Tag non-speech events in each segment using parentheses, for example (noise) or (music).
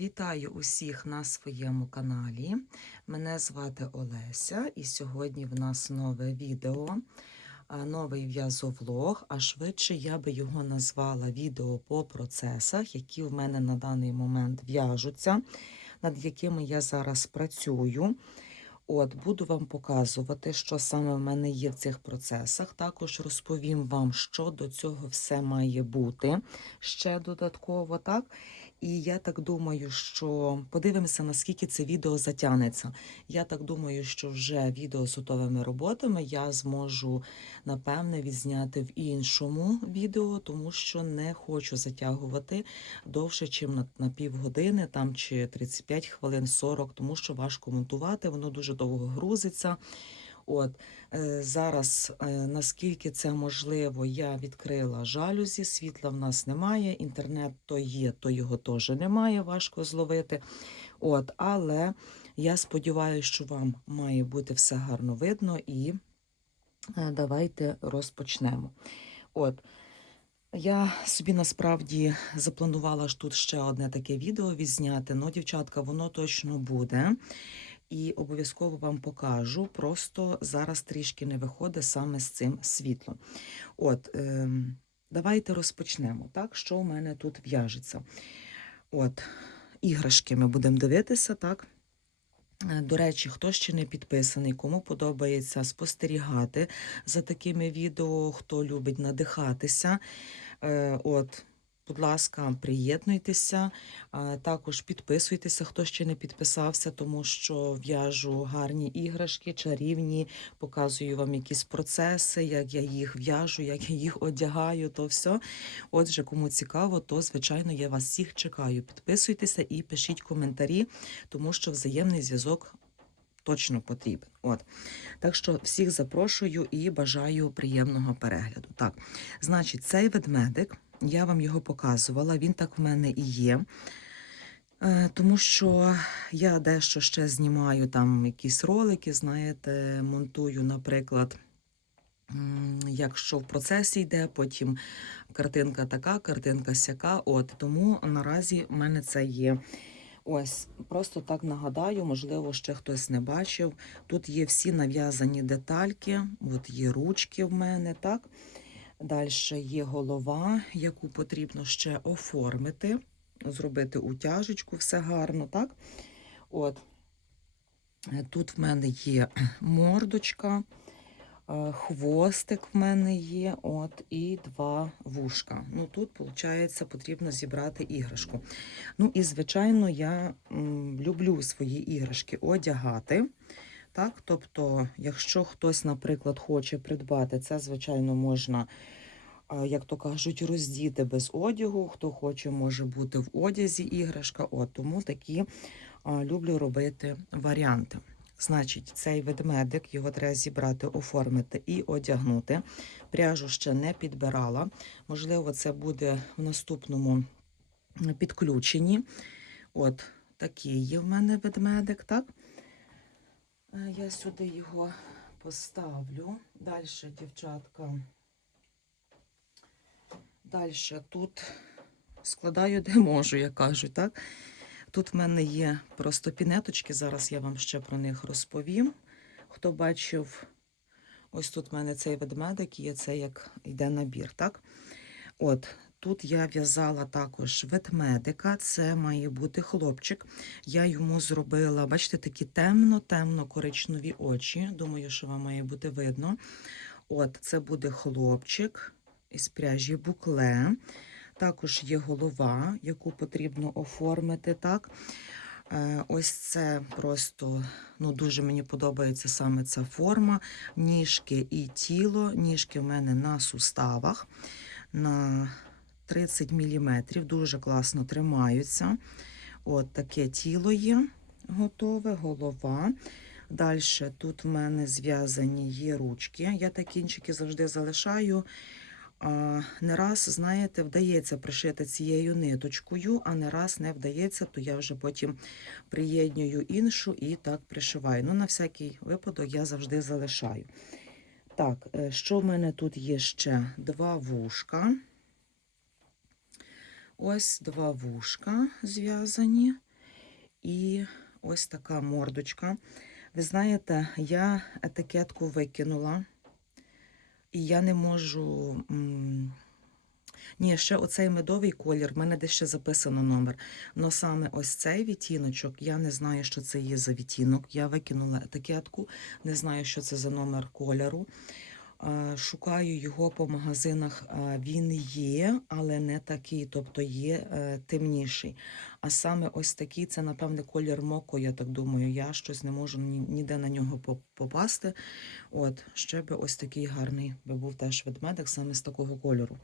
Вітаю усіх на своєму каналі. Мене звати Олеся, і сьогодні в нас нове відео, новий в'язовлог, а швидше я би його назвала відео по процесах, які в мене на даний момент в'яжуться, над якими я зараз працюю. От, буду вам показувати, що саме в мене є в цих процесах. Також розповім вам, що до цього все має бути ще додатково, так? І я так думаю, що подивимося, наскільки це відео затягнеться. Я так думаю, що вже відео з готовими роботами я зможу, напевне, відзняти в іншому відео, тому що не хочу затягувати довше, ніж на, на півгодини, там чи 35 хвилин, 40, тому що важко монтувати, воно дуже довго грузиться. От е, зараз, е, наскільки це можливо, я відкрила жалюзі, світла в нас немає, інтернет то є, то його теж немає, важко зловити. От, але я сподіваюся, що вам має бути все гарно видно, і е, давайте розпочнемо. От. Я собі насправді запланувала ж тут ще одне таке відео відзняти. Ну, дівчатка, воно точно буде. І обов'язково вам покажу. Просто зараз трішки не виходить саме з цим світлом. От, е, давайте розпочнемо. Так, що у мене тут в'яжеться? От, іграшки ми будемо дивитися, так? Е, До речі, хто ще не підписаний, кому подобається спостерігати за такими відео, хто любить надихатися. Е, От, будь ласка, приєднуйтеся, також підписуйтеся, хто ще не підписався, тому що в'яжу гарні іграшки, чарівні, показую вам якісь процеси, як я їх в'яжу, як я їх одягаю, то все. Отже, кому цікаво, то звичайно я вас всіх чекаю. Підписуйтеся і пишіть коментарі, тому що взаємний зв'язок. Точно потрібен. От. Так що всіх запрошую і бажаю приємного перегляду. Так, значить, цей ведмедик, я вам його показувала, він так в мене і є. Е, Тому що я дещо ще знімаю там якісь ролики, знаєте, монтую, наприклад, якщо в процесі йде, потім картинка така, картинка сяка. От тому наразі в мене це є. Ось, просто так нагадаю, можливо, ще хтось не бачив. Тут є всі нав'язані детальки, от є ручки в мене, так. Далі є голова, яку потрібно ще оформити, зробити утяжечку, все гарно, так? От. Е, Тут в мене є мордочка, е, хвостик в мене є, от, і два вушка. Ну, тут, виходить, потрібно зібрати іграшку. Ну і, звичайно, я люблю свої іграшки одягати. Так, тобто, якщо хтось, наприклад, хоче придбати, це, звичайно, можна, як то кажуть, роздіти без одягу. Хто хоче, може бути в одязі іграшка. От тому такі люблю робити варіанти. Значить, цей ведмедик його треба зібрати, оформити і одягнути. Пряжу ще не підбирала. Можливо, це буде в наступному підключенні. От такий є в мене ведмедик, так? Е, Я сюди його поставлю. Далі, дівчатка. Далі тут складаю, де можу, як кажуть, так? Тут в мене є просто пінеточки, зараз я вам ще про них розповім. Хто бачив, ось тут в мене цей ведмедик є, це як йде набір, так? От, тут я в'язала також ведмедика, це має бути хлопчик. Я йому зробила, бачите, такі темно-темно коричневі очі. Думаю, що вам має бути видно. От, це буде хлопчик із пряжі букле. Також є голова, яку потрібно оформити. так. Е, Ось це просто ну, дуже мені подобається саме ця форма. Ніжки і тіло. Ніжки в мене на суставах на 30 мм. Дуже класно тримаються. От таке тіло є готове, голова. Далі тут в мене зв'язані є ручки. Я та кінчики завжди залишаю. А, не раз, знаєте, вдається пришити цією ниточкою, а не раз не вдається, то я вже потім приєднюю іншу і так пришиваю. Ну, на всякий випадок я завжди залишаю. Так, е, що в мене тут є ще? Два вушка. Ось два вушка зв'язані. І ось така мордочка. Ви знаєте, я етикетку викинула, і я не можу. Ні, ще оцей медовий колір, в мене десь ще записано номер. Но саме ось цей відтіночок, я не знаю, що це є за відтінок. Я викинула етикетку, не знаю, що це за номер кольору. Е, Шукаю його по магазинах. е, Він є, але не такий, тобто є е, темніший. А саме ось такий, це, напевне, колір моко, я так думаю. Я щось не можу ніде на нього попасти. От, ще би ось такий гарний би був теж ведмедик саме з такого кольору.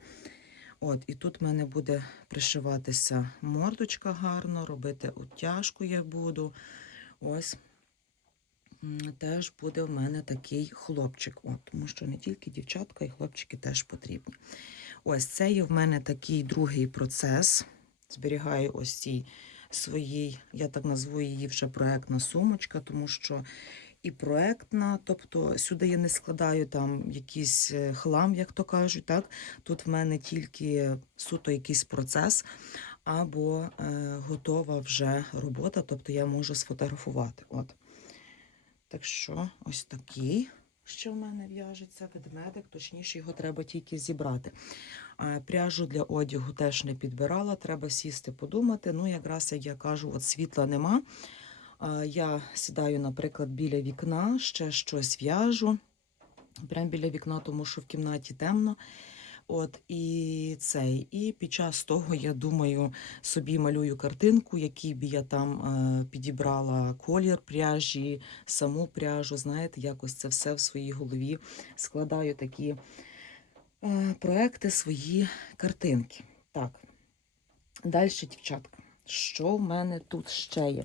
От, і тут в мене буде пришиватися мордочка гарно, робити утяжку я буду. Ось теж буде в мене такий хлопчик. От, тому що не тільки дівчатка, і хлопчики теж потрібні. Ось це є в мене такий другий процес. Зберігаю ось цій своїй, я так назву її вже проектна сумочка, тому що і проектна, тобто сюди я не складаю там якийсь е, хлам, як то кажуть. так? Тут в мене тільки суто якийсь процес або е, готова вже робота, тобто я можу сфотографувати. От. Так що ось такий, що в мене в'яжеться ведмедик, точніше, його треба тільки зібрати. Пряжу для одягу теж не підбирала, треба сісти, подумати. Ну, якраз як я кажу, от світла нема. Я сідаю, наприклад, біля вікна, ще щось в'яжу. Прямо біля вікна, тому що в кімнаті темно. От і цей. І під час того я думаю, собі малюю картинку, який б я там е, підібрала колір пряжі, саму пряжу. Знаєте, якось це все в своїй голові складаю такі е, проекти, свої картинки. Так, далі, дівчатка, що в мене тут ще є?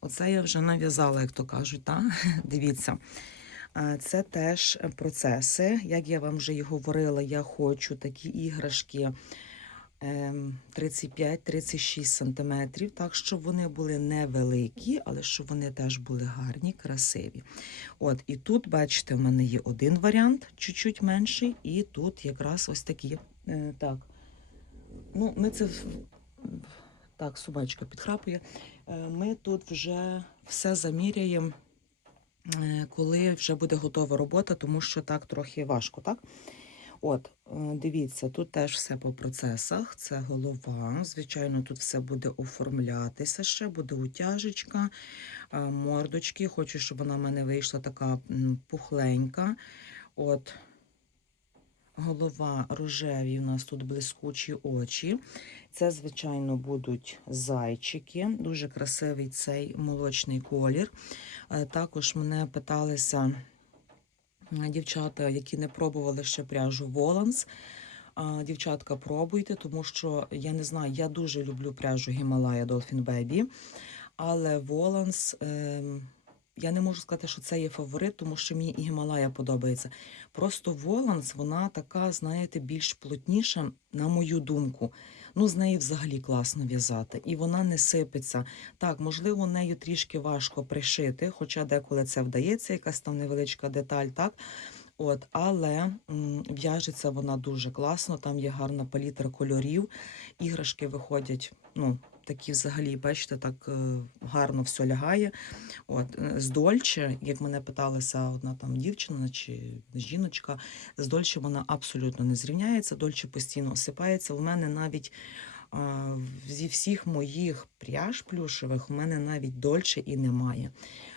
Оце я вже нав'язала, як то кажуть, та? (laughs) дивіться. Це теж процеси. Як я вам вже і говорила, я хочу такі іграшки ем, 35-36 см, так, щоб вони були невеликі, але щоб вони теж були гарні, красиві. От, і тут, бачите, в мене є один варіант, чуть-чуть менший, і тут якраз ось такі. Е, Так. Ну, ми це. Так, собачка підхрапує. Е, Ми тут вже все заміряємо коли вже буде готова робота, тому що так трохи важко, так? От, е, дивіться, тут теж все по процесах. Це голова. Звичайно, тут все буде оформлятися ще, буде утяжечка, е, мордочки. Хочу, щоб вона в мене вийшла така пухленька. От, голова рожеві, у нас тут блискучі очі. Це, звичайно, будуть зайчики. Дуже красивий цей молочний колір. Е, Також мене питалися е, дівчата, які не пробували ще пряжу Воланс. Дівчатка, пробуйте, тому що я не знаю, я дуже люблю пряжу Гімалая Dolphin Baby, але Воланс. Я не можу сказати, що це є фаворит, тому що мені і Гімалая подобається. Просто Воланс, вона така, знаєте, більш плотніша, на мою думку. Ну, з неї взагалі класно в'язати, і вона не сипеться. Так, можливо, нею трішки важко пришити, хоча деколи це вдається, якась там невеличка деталь, так. От, але в'яжеться вона дуже класно, там є гарна палітра кольорів, іграшки виходять, ну, такі взагалі, бачите, так е, гарно все лягає. От, е, з Дольче, як мене питалася одна там дівчина чи жіночка, з Дольче вона абсолютно не зрівняється, Дольче постійно осипається. У мене навіть а, зі всіх моїх пряж плюшевих, у мене навіть Дольче і немає.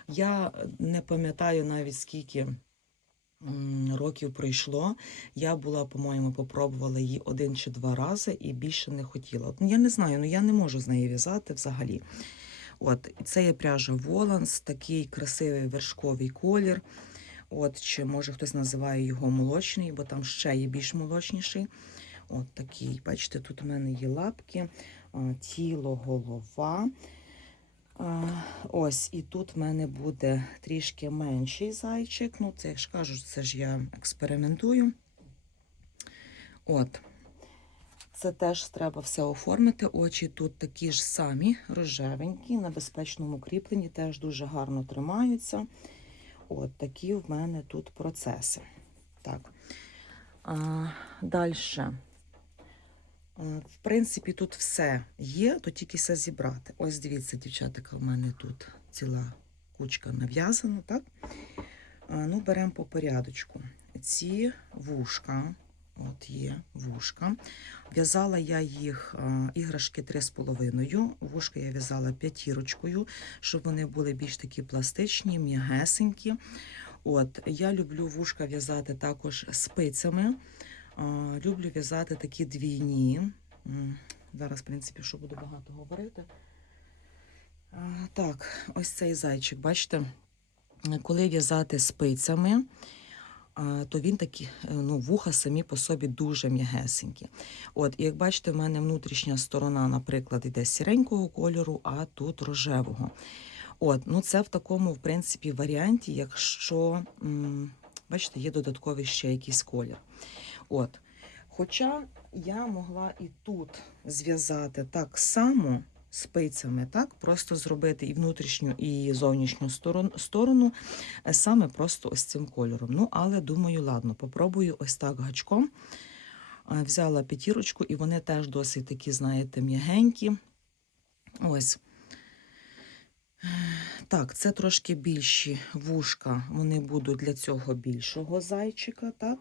Я не пам'ятаю навіть скільки. Років пройшло. Я була, по-моєму, попробувала її один чи два рази і більше не хотіла. От, ну, я не знаю, ну я не можу з неї в'язати взагалі. От, це є пряжа Воланс, такий красивий вершковий колір. От, чи може хтось називає його молочний, бо там ще є більш молочніший. От такий. Бачите, тут у мене є лапки, тіло, голова. Ось, і тут в мене буде трішки менший зайчик. Ну, це я ж кажу, це ж я експериментую. От. Це теж треба все оформити. Очі тут такі ж самі, рожевенькі, на безпечному кріпленні, теж дуже гарно тримаються. От такі в мене тут процеси. Так. А, Далі. Е, В принципі, тут все є, то тільки все зібрати. Ось дивіться, дівчатка, в мене тут ціла кучка нав'язана, так? Е, Ну, беремо по порядочку. Ці вушка, от є вушка. В'язала я їх е, іграшки 3,5. Вушка я в'язала п'ятірочкою, щоб вони були більш такі пластичні, м'ягесенькі. От, я люблю вушка в'язати також спицями. Люблю в'язати такі двійні. Зараз, в принципі, що буду багато говорити. Так, ось цей зайчик, бачите, коли в'язати спицями, то він такі, е, ну, вуха самі по собі дуже м'ягесенькі. От, і як бачите, в мене внутрішня сторона, наприклад, іде сіренького кольору, а тут рожевого. От, ну це в такому, в принципі, варіанті, якщо, бачите, є додатковий ще якийсь колір. От. Хоча я могла і тут зв'язати так само спицями, так, просто зробити і внутрішню, і зовнішню сторону, е, саме просто ось цим кольором. Ну, але думаю, ладно, попробую ось так гачком. Е, Взяла п'ятірочку, і вони теж досить такі, знаєте, м'ягенькі. Ось. Так, це трошки більші вушка, вони будуть для цього більшого зайчика, так?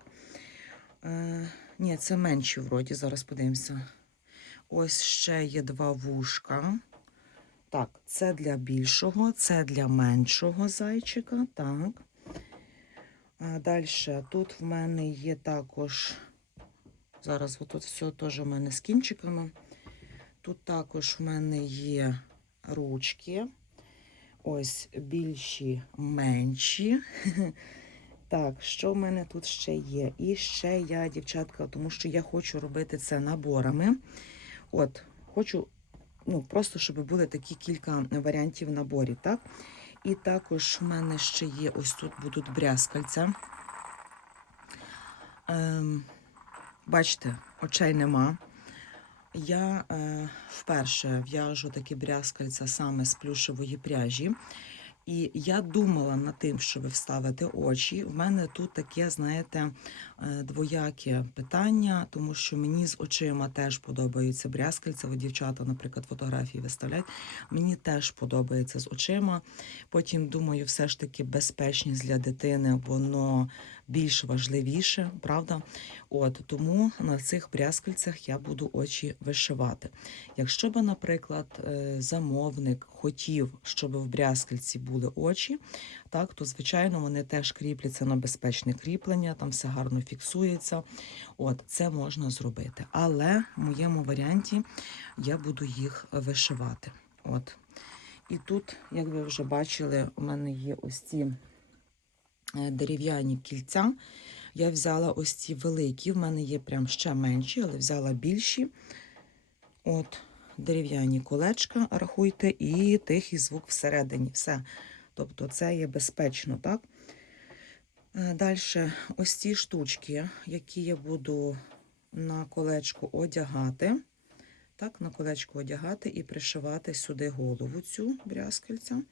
Е, ні, це менші вроді, зараз подивимося. Ось ще є два вушка. Так, це для більшого, це для меншого зайчика, так. Далі, тут в мене є також, зараз отут все теж у мене з кінчиками. Тут також в мене є ручки. Ось більші, менші. (laughs) Так, що в мене тут ще є? І ще я, дівчатка, тому що я хочу робити це наборами. От, хочу, ну, просто щоб були такі кілька варіантів наборів, так? І також в мене ще є ось тут будуть брязкальця. Ем, бачите, очей нема. Я е, вперше в'яжу такі брязкальця саме з плюшевої пряжі. І я думала над тим, щоб вставити очі. В мене тут таке, знаєте, е, двояке питання, тому що мені з очима теж подобаються брязкальця. Дівчата, наприклад, фотографії виставляють. Мені теж подобається з очима. Потім думаю, все ж таки безпечність для дитини, воно більш важливіше, правда? От тому на цих брязкальцях я буду очі вишивати. Якщо би, наприклад, е, замовник хотів, щоб в брязкальці були очі, так то звичайно вони теж кріпляться на безпечне кріплення, там все гарно фіксується. От це можна зробити. Але в моєму варіанті я буду їх вишивати. От. І тут, як ви вже бачили, у мене є ось ці дерев'яні кільця. Я взяла ось ці великі, в мене є прям ще менші, але взяла більші. От, дерев'яні колечка, рахуйте, і тихий звук всередині. Все. Тобто це є безпечно, так? Далі, ось ці штучки, які я буду на колечко одягати. Так, на колечко одягати і пришивати сюди голову цю брязкальця.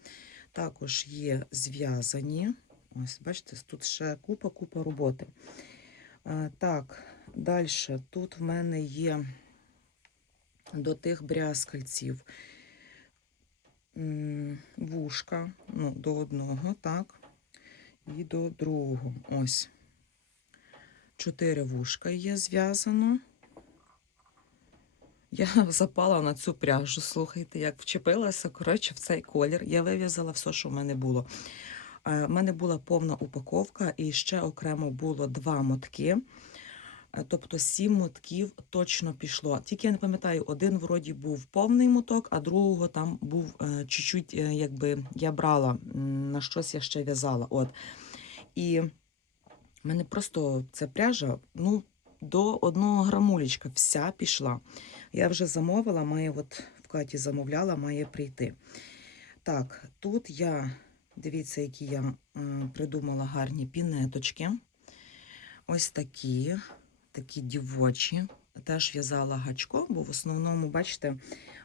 Також є зв'язані. Ось, бачите, тут ще купа-купа роботи. Так, далі. Тут в мене є до тих брязкальців вушка, ну, до одного, так, і до другого. Ось. Чотири вушка є зв'язано. Я (laughs) запала на цю пряжу, слухайте, як вчепилася, коротше, в цей колір. Я вив'язала все, що в мене було. У мене була повна упаковка, і ще окремо було два мотки. Е, Тобто сім мотків точно пішло. Тільки я не пам'ятаю, один вроді був повний моток, а другого там був е, чуть-чуть, е, якби я брала, на щось я ще в'язала. От. І в мене просто ця пряжа, ну, до одного грамулечка вся пішла. Я вже замовила, має от в Каті замовляла, має прийти. Так, тут я, дивіться, які я придумала гарні пінеточки. Ось такі, такі дівочі. Теж в'язала гачком, бо в основному, бачите,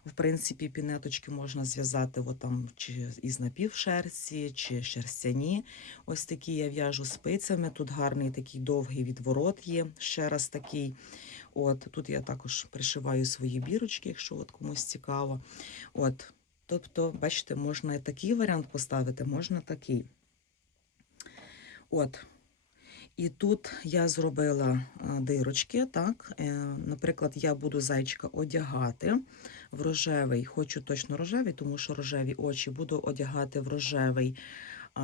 в принципі, пінеточки можна зв'язати там, чи із напівшерсті, чи шерстяні. Ось такі я в'яжу спицями. Тут гарний такий довгий відворот є, ще раз такий. От тут я також пришиваю свої бірочки, якщо от комусь цікаво. От, тобто, бачите, можна і такий варіант поставити, можна такий. От. І тут я зробила дирочки, так. Е, наприклад, я буду зайчика одягати в рожевий, хочу точно рожевий, тому що рожеві очі буду одягати в рожевий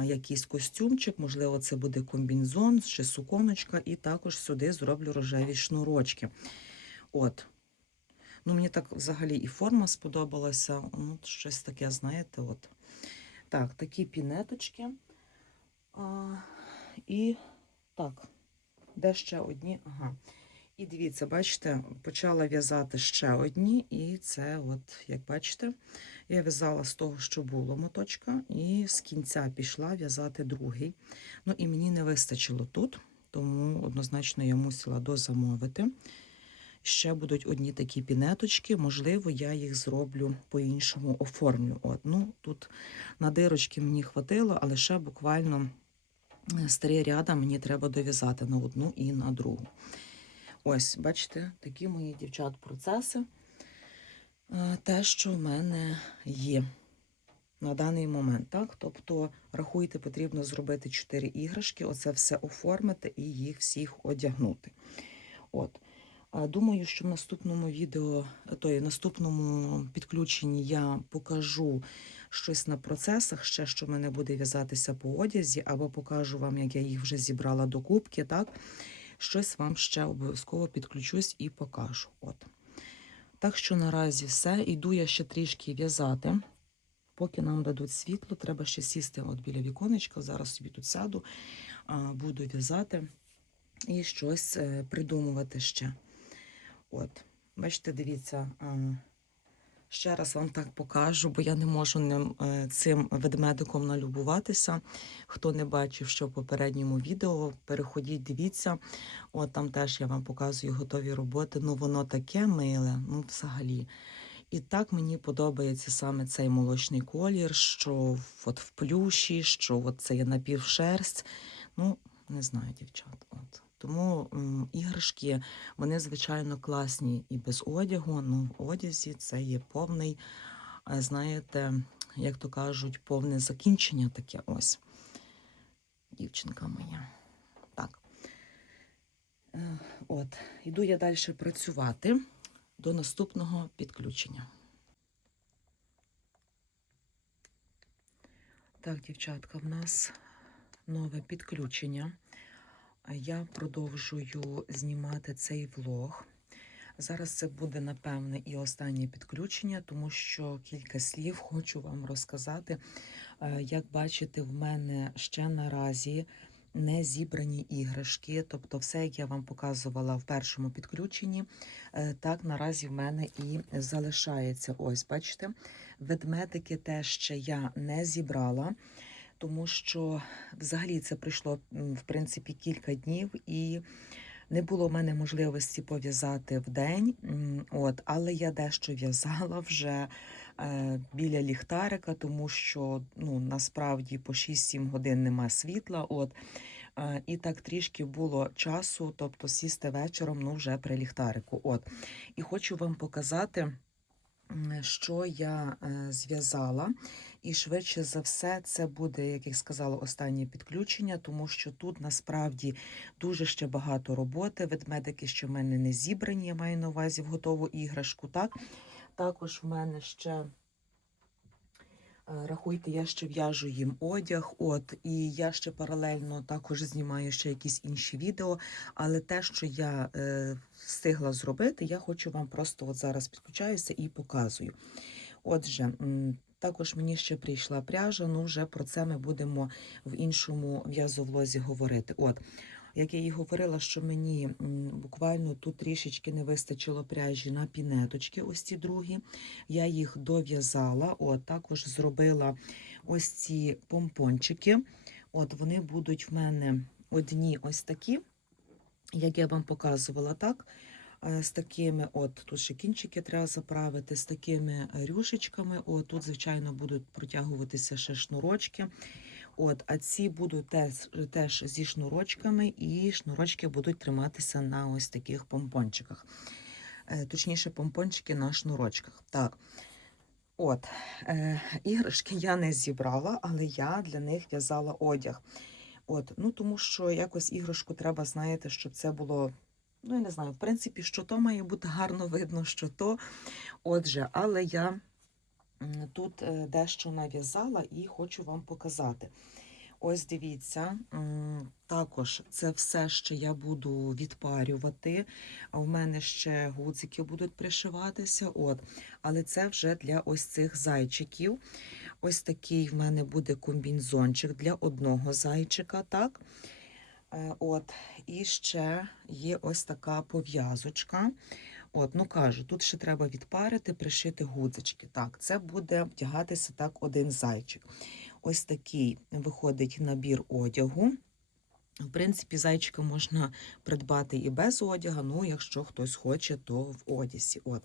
якийсь костюмчик, можливо, це буде комбінзон чи суконочка, і також сюди зроблю рожеві шнурочки. От. Ну, мені так взагалі і форма сподобалася. Ну, щось таке, знаєте, от. Так, такі пінеточки. А, і так, де ще одні? Ага. І дивіться, бачите, почала в'язати ще одні, і це, от, як бачите, я в'язала з того, що було моточка, і з кінця пішла в'язати другий. Ну і мені не вистачило тут, тому однозначно я мусила дозамовити. Ще будуть одні такі пінеточки, можливо, я їх зроблю по-іншому оформлю. От, ну, тут на дирочки мені хватило, але ще буквально е, з три ряда мені треба дов'язати на одну і на другу. Ось, бачите, такі мої дівчат процеси. Е, Те, що в мене є на даний момент. Так? Тобто, рахуйте, потрібно зробити 4 іграшки, оце все оформити і їх всіх одягнути. От. Думаю, що в наступному відео, то є, наступному підключенні я покажу щось на процесах, ще що в мене буде в'язатися по одязі, або покажу вам, як я їх вже зібрала до кубки. Так? Щось вам ще обов'язково підключусь і покажу. От. Так що наразі все. Іду я ще трішки в'язати. Поки нам дадуть світло, треба ще сісти от біля віконечка. Зараз собі тут сяду, буду в'язати і щось е, придумувати ще. От, бачите, дивіться, ще раз вам так покажу, бо я не можу е, цим ведмедиком налюбуватися. Хто не бачив, що в попередньому відео, переходіть, дивіться. От там теж я вам показую готові роботи. Ну, воно таке миле, ну, взагалі. І так мені подобається саме цей молочний колір, що от в плюші, що от це є напівшерсть. Ну, не знаю, дівчат. От. Тому іграшки, вони, звичайно, класні і без одягу. Ну, в одязі це є повний, е, знаєте, як то кажуть, повне закінчення таке ось. Дівчинка моя. Так. Е, От, іду я далі працювати до наступного підключення. Так, дівчатка, в нас нове підключення. Я продовжую знімати цей влог. Зараз це буде, напевне, і останнє підключення, тому що кілька слів хочу вам розказати. Е, Як бачите, в мене ще наразі не зібрані іграшки, тобто все, як я вам показувала в першому підключенні, е, так наразі в мене і залишається. Ось, бачите, ведмедики теж ще я не зібрала, тому що взагалі це пройшло в принципі кілька днів і. Не було в мене можливості пов'язати в день, от, але я дещо в'язала вже е, біля ліхтарика, тому що ну, насправді по 6-7 годин нема світла. От, е, і так трішки було часу, тобто сісти вечором ну, вже при ліхтарику. От. І хочу вам показати, що я е, зв'язала. І швидше за все, це буде, як я сказала, останнє підключення, тому що тут насправді дуже ще багато роботи. Ведмедики ще в мене не зібрані, я маю на увазі в готову іграшку. Так? Також в мене ще, рахуйте, я ще в'яжу їм одяг, от, і я ще паралельно також знімаю ще якісь інші відео. Але те, що я е, встигла зробити, я хочу вам просто от зараз підключаюся і показую. Отже, також мені ще прийшла пряжа, ну вже про це ми будемо в іншому в'язовлозі говорити. От, як я і говорила, що мені буквально тут трішечки не вистачило пряжі на пінеточки, ось ці другі. Я їх дов'язала, от, також зробила ось ці помпончики. От вони будуть в мене одні ось такі, як я вам показувала, так? З такими, от тут ще кінчики треба заправити, з такими рюшечками. От тут, звичайно, будуть протягуватися ще шнурочки. От, а ці будуть теж, теж зі шнурочками, і шнурочки будуть триматися на ось таких помпончиках. Е, Точніше, помпончики на шнурочках. Так. От, е, іграшки я не зібрала, але я для них в'язала одяг. От, ну тому що якось іграшку треба, знаєте, щоб це було. Ну, я не знаю, в принципі, що то має бути гарно видно, що то. Отже, але я тут е, дещо нав'язала і хочу вам показати. Ось дивіться, також це все ще я буду відпарювати. В мене ще гудзики будуть пришиватися. От. Але це вже для ось цих зайчиків. Ось такий в мене буде комбінзончик для одного зайчика. так? Е, От. І ще є ось така пов'язочка. От, ну кажу, тут ще треба відпарити, пришити гудзички. Так, це буде вдягатися так один зайчик. Ось такий виходить набір одягу. В принципі, зайчика можна придбати і без одягу, ну, якщо хтось хоче, то в одязі. От.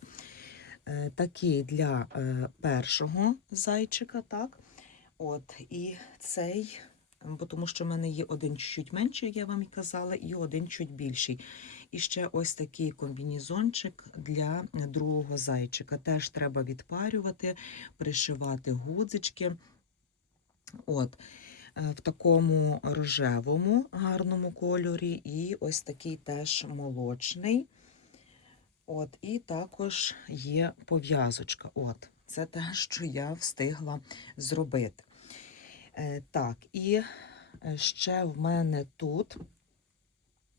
Е, Такий для е, першого зайчика, так. От, і цей, бо тому що в мене є один чуть менший, як я вам і казала, і один чуть більший. І ще ось такий комбінізончик для другого зайчика. Теж треба відпарювати, пришивати гудзички. От. е, В такому рожевому гарному кольорі, і ось такий теж молочний. От, і також є пов'язочка. От, це те, що я встигла зробити. Е, так, і е, ще в мене тут.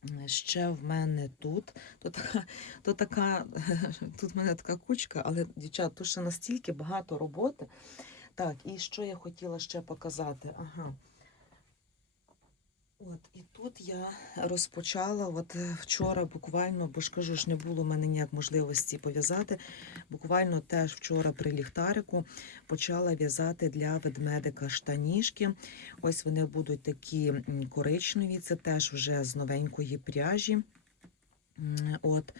Е, Ще в мене тут, то така, то така, (laughs) тут в мене така кучка, але, дівчат, тут ще настільки багато роботи. Так, і що я хотіла ще показати? Ага. От, і тут я розпочала от е, вчора буквально, бо ж кажу, ж не було в мене ніяк можливості пов'язати. Буквально теж вчора при ліхтарику почала в'язати для ведмедика штаніжки. Ось вони будуть такі коричневі, це теж вже з новенької пряжі. От.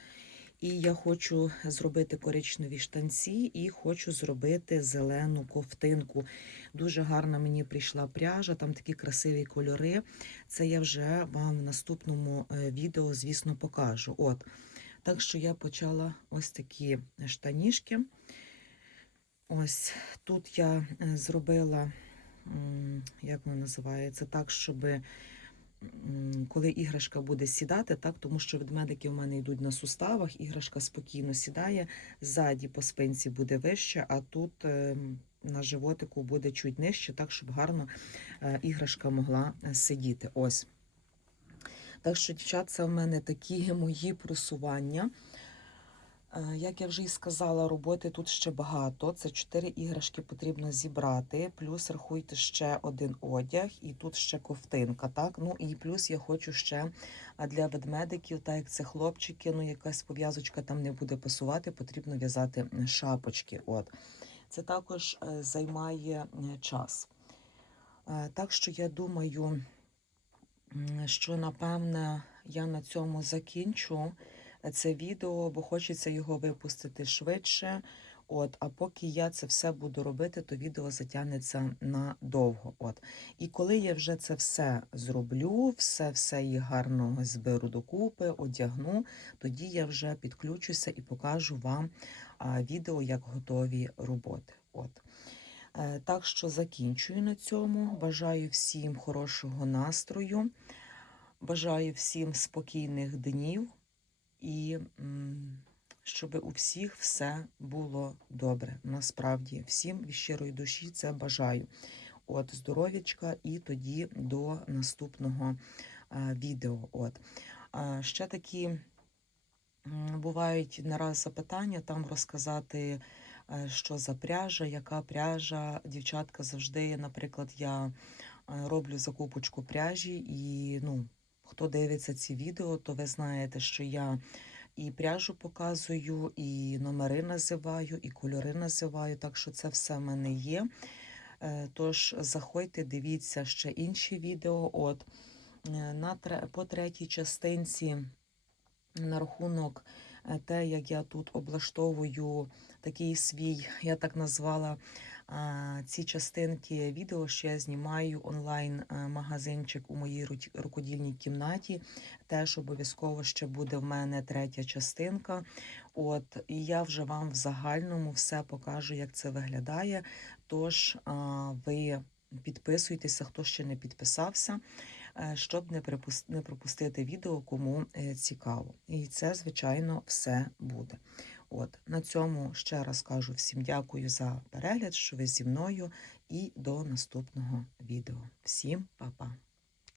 І я хочу зробити коричневі штанці і хочу зробити зелену ковтинку. Дуже гарна мені прийшла пряжа, там такі красиві кольори. Це я вже вам в наступному е, відео, звісно, покажу. От. Так що я почала ось такі штанішки. Ось тут я е, зробила, як воно називається, так, щоб коли іграшка буде сідати, так, тому що ведмедики в мене йдуть на суставах, іграшка спокійно сідає, ззаді по спинці буде вище, а тут ем, на животику буде чуть нижче, так, щоб гарно е, іграшка могла е, сидіти. Ось. Так що, дівчат, це в мене такі (laughs) мої просування. Е, Як я вже і сказала, роботи тут ще багато. Це чотири іграшки потрібно зібрати. Плюс рахуйте ще один одяг, і тут ще ковтинка. Так, ну і плюс я хочу ще для ведмедиків, так як це хлопчики, ну якась пов'язочка там не буде пасувати, потрібно в'язати шапочки. От це також е, займає час. Е, Так що я думаю, що напевне я на цьому закінчу це відео, бо хочеться його випустити швидше. От, а поки я це все буду робити, то відео затягнеться надовго. От. І коли я вже це все зроблю, все все їх гарно зберу докупи, одягну, тоді я вже підключуся і покажу вам а, відео, як готові роботи. От. Е, Так що закінчую на цьому. Бажаю всім хорошого настрою, бажаю всім спокійних днів і щоб у всіх все було добре. Насправді, всім від щирої душі це бажаю. От здоров'ячка, і тоді до наступного е, відео. От. А ще такі бувають не раз запитання там розказати, е, що за пряжа, яка пряжа. Дівчатка завжди, наприклад, я е, роблю закупочку пряжі, і ну, хто дивиться ці відео, то ви знаєте, що я і пряжу показую, і номери називаю, і кольори називаю. Так що це все в мене є. Е, Тож заходьте, дивіться ще інші відео. От е, на по третій частинці на рахунок е, те, як я тут облаштовую такий свій, я так назвала ці частинки відео, я знімаю онлайн-магазинчик у моїй рукодільній кімнаті. Теж обов'язково ще буде в мене третя частинка. От, і я вже вам в загальному все покажу, як це виглядає. Тож ви підписуйтеся, хто ще не підписався, е, щоб не, пропустити відео, кому е, цікаво. І це, звичайно, все буде. От на цьому ще раз кажу всім дякую за перегляд, що ви зі мною, і до наступного відео. Всім па-па!